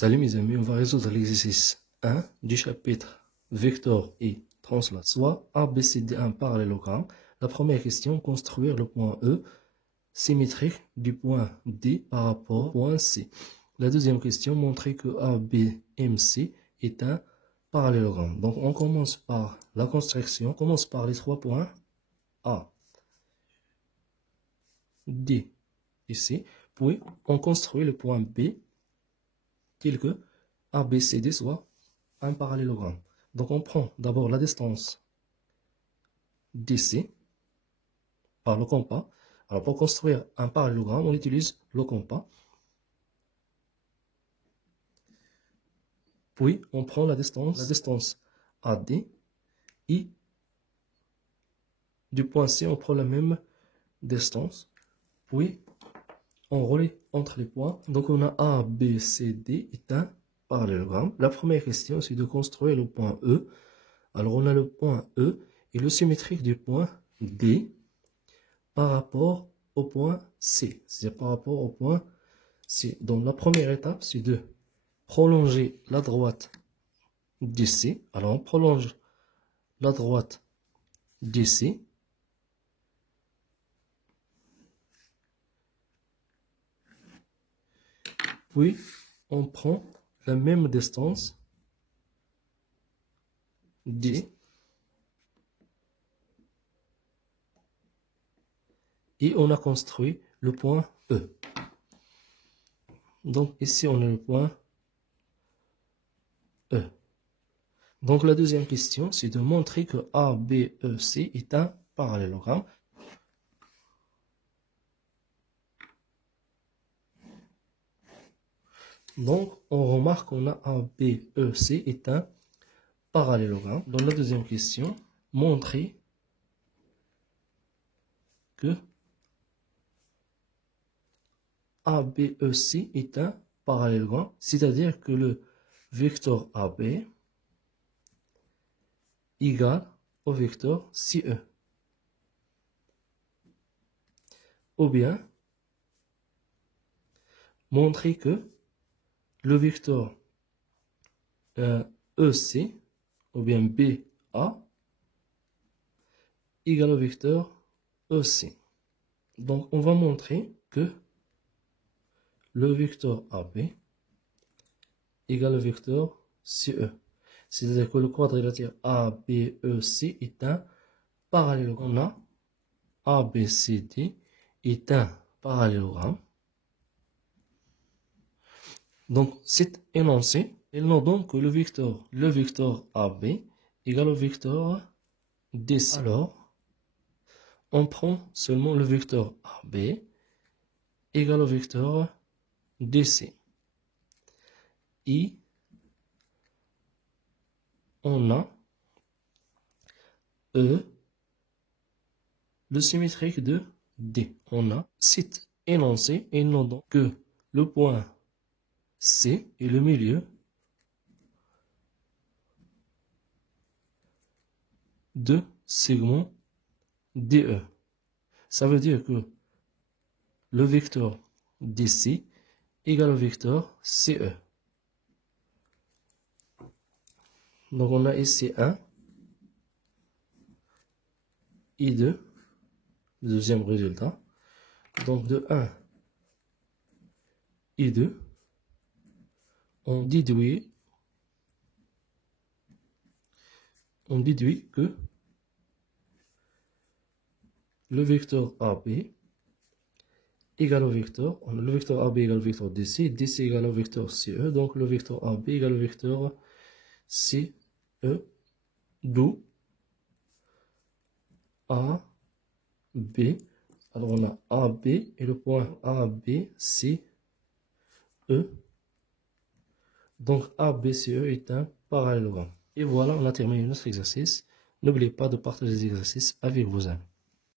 Salut mes amis, on va résoudre l'exercice 1 du chapitre vecteur et translate, soit ABCD1 parallélogramme. La première question, construire le point E symétrique du point D par rapport au point C. La deuxième question, montrer que ABMC est un parallélogramme. Donc on commence par la construction, on commence par les trois points A, D et C, puis on construit le point B tel que ABCD soit un parallélogramme. Donc on prend d'abord la distance DC par le compas. Alors pour construire un parallélogramme, on utilise le compas. Puis on prend la distance AD et du point C, on prend la même distance. Puis on relie entre les points. Donc on a A, B, C, D est un parallélogramme. La première question, c'est de construire le point E. Alors on a le point E et le symétrique du point D par rapport au point C. C'est par rapport au point C. Donc la première étape, c'est de prolonger la droite DC. Alors on prolonge la droite DC. Puis on prend la même distance D. Et on a construit le point E. Donc ici on a le point E. Donc la deuxième question, c'est de montrer que ABC est un parallélogramme. Donc on remarque qu'on a ABC est un parallélogramme. Dans la deuxième question, montrer que ABEC est un parallélogramme, c'est-à-dire que le vecteur AB égale au vecteur CE. Ou bien, montrer que le vecteur EC, ou bien BA, égale au vecteur EC. Donc, on va montrer que le vecteur AB égale au vecteur CE. C'est-à-dire que le quadrilatère ABEC est un parallélogramme. On a ABCD est un parallélogramme. Donc, cet énoncé, il nous donne que le vecteur AB égale au vecteur DC. Alors, on prend seulement le vecteur AB égale au vecteur DC. Et on a E, le symétrique de D. On a cet énoncé et il nous donne que le point C est le milieu de segment DE. Ça veut dire que le vecteur DC égale au vecteur CE. Donc on a ici 1 et 2, le deuxième résultat. Donc de 1 et 2, on déduit que le vecteur AB égale au vecteur, on a le vecteur AB égale au vecteur DC, DC égale au vecteur CE, donc le vecteur AB égale au vecteur CE, d'où A, B. Alors on a AB et le point AB, C, E. Donc ABCE est un parallélogramme. Et voilà, on a terminé notre exercice. N'oubliez pas de partager les exercices avec vos amis.